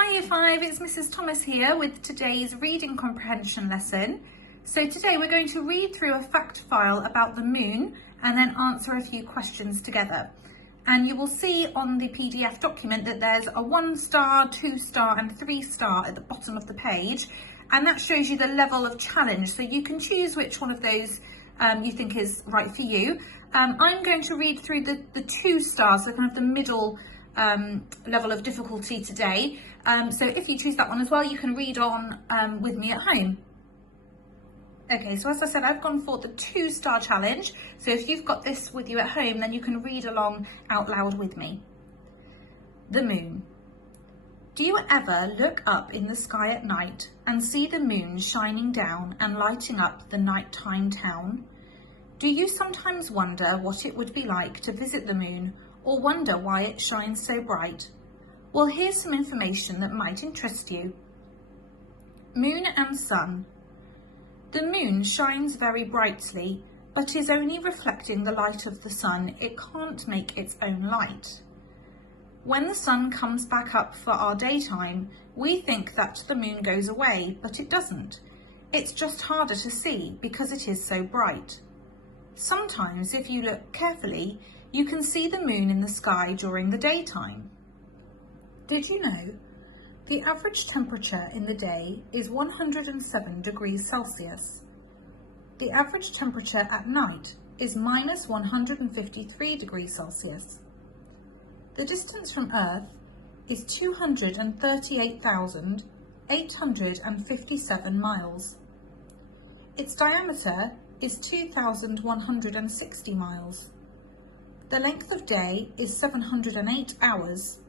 Hi Year 5, it's Mrs Thomas here with today's reading comprehension lesson. So today we're going to read through a fact file about the moon and then answer a few questions together. And you will see on the PDF document that there's a 1-star, 2-star and 3-star at the bottom of the page, and that shows you the level of challenge, so you can choose which one of those you think is right for you. I'm going to read through the 2 stars, so kind of the middle level of difficulty today. So if you choose that one as well, you can read on with me at home. Okay, so as I said, I've gone for the 2-star challenge. So if you've got this with you at home, then you can read along out loud with me. The moon. Do you ever look up in the sky at night and see the moon shining down and lighting up the nighttime town? Do you sometimes wonder what it would be like to visit the moon, or wonder why it shines so bright? Well, here's some information that might interest you. Moon and sun. The moon shines very brightly, but is only reflecting the light of the sun. It can't make its own light. When the sun comes back up for our daytime, we think that the moon goes away, but it doesn't. It's just harder to see because it is so bright. Sometimes, if you look carefully, you can see the moon in the sky during the daytime. Did you know the average temperature in the day is 107 degrees Celsius? The average temperature at night is minus 153 degrees Celsius. The distance from Earth is 238,857 miles. Its diameter is 2,160 miles. The length of day is 708 hours,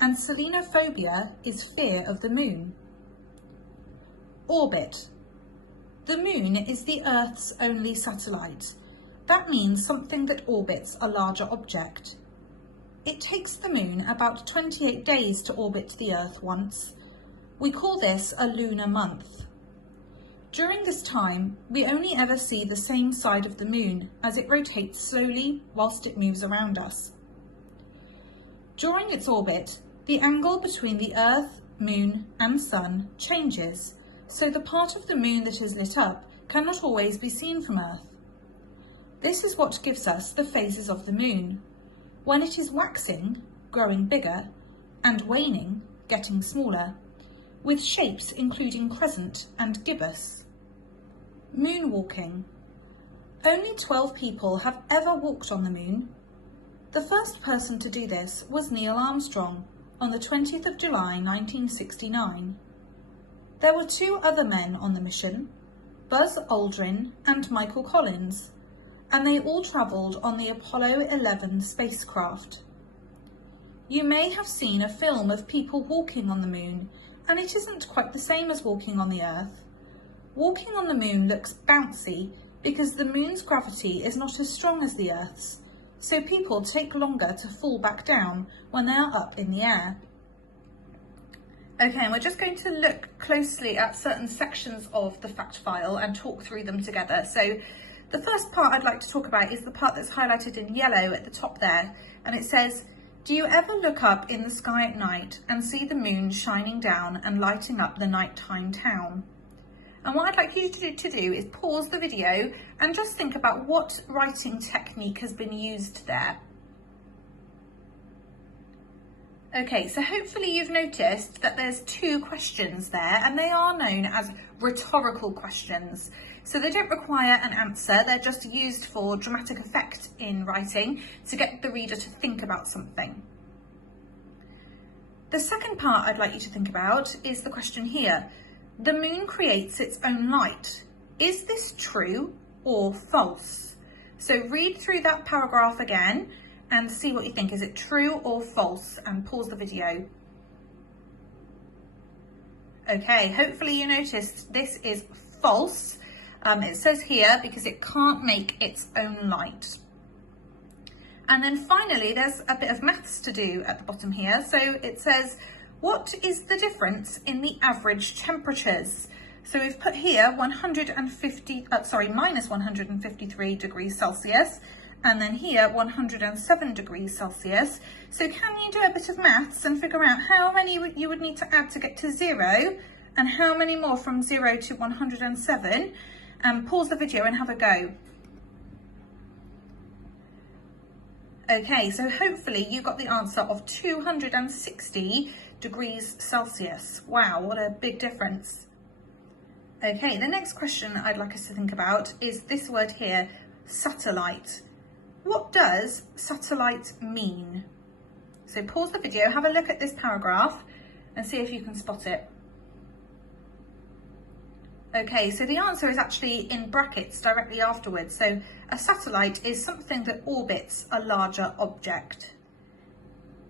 and selenophobia is fear of the moon. Orbit. The moon is the Earth's only satellite. That means something that orbits a larger object. It takes the moon about 28 days to orbit the Earth once. We call this a lunar month. During this time, we only ever see the same side of the moon as it rotates slowly whilst it moves around us. During its orbit, the angle between the Earth, moon and sun changes, so the part of the moon that is lit up cannot always be seen from Earth. This is what gives us the phases of the moon, when it is waxing, growing bigger, and waning, getting smaller, with shapes including crescent and gibbous. Moonwalking. Only 12 people have ever walked on the moon. The first person to do this was Neil Armstrong on the 20th of July 1969. There were 2 other men on the mission, Buzz Aldrin and Michael Collins, and they all travelled on the Apollo 11 spacecraft. You may have seen a film of people walking on the moon, and it isn't quite the same as walking on the Earth. Walking on the moon looks bouncy because the moon's gravity is not as strong as the Earth's, so people take longer to fall back down when they are up in the air. Okay, and we're just going to look closely at certain sections of the fact file and talk through them together. So the first part I'd like to talk about is the part that's highlighted in yellow at the top there, and it says, do you ever look up in the sky at night and see the moon shining down and lighting up the nighttime town? And what I'd like you to do is pause the video and just think about what writing technique has been used there. Okay, so hopefully you've noticed that there's 2 questions there, and they are known as rhetorical questions. So they don't require an answer, they're just used for dramatic effect in writing to get the reader to think about something. The second part I'd like you to think about is the question here. The moon creates its own light. Is this true or false? So read through that paragraph again and see what you think. Is it true or false? And pause the video. Okay, hopefully you noticed this is false. It says here because it can't make its own light. And then finally, there's a bit of maths to do at the bottom here. So it says, what is the difference in the average temperatures? So we've put here minus 153 degrees Celsius and then here 107 degrees Celsius. So can you do a bit of maths and figure out how many you would need to add to get to 0 and how many more from 0 to 107? And pause the video and have a go. Okay, so hopefully you got the answer of 260 degrees Celsius. Wow, what a big difference. Okay, the next question I'd like us to think about is this word here, satellite. What does satellite mean? So pause the video, have a look at this paragraph and see if you can spot it. Okay, so the answer is actually in brackets directly afterwards. So a satellite is something that orbits a larger object.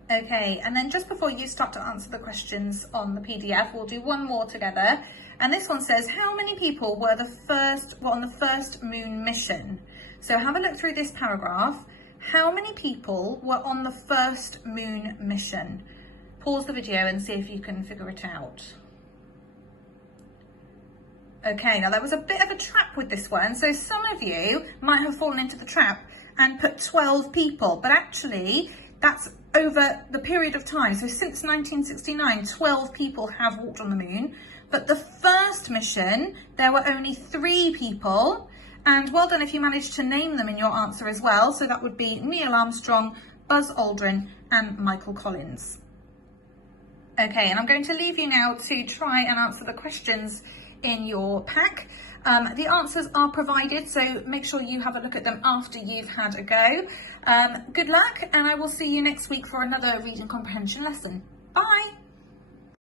Okay, and then just before you start to answer the questions on the PDF, we'll do one more together. And this one says, how many people were on the first moon mission? So have a look through this paragraph. How many people were on the first moon mission? Pause the video and see if you can figure it out. Okay, now there was a bit of a trap with this one. So some of you might have fallen into the trap and put 12 people, but actually that's over the period of time. So since 1969, 12 people have walked on the moon. But the first mission, there were only 3 people. And well done if you managed to name them in your answer as well. So that would be Neil Armstrong, Buzz Aldrin, and Michael Collins. Okay, and I'm going to leave you now to try and answer the questions in your pack. The answers are provided, so make sure you have a look at them after you've had a go. Good luck, and I will see you next week for another reading comprehension lesson. Bye!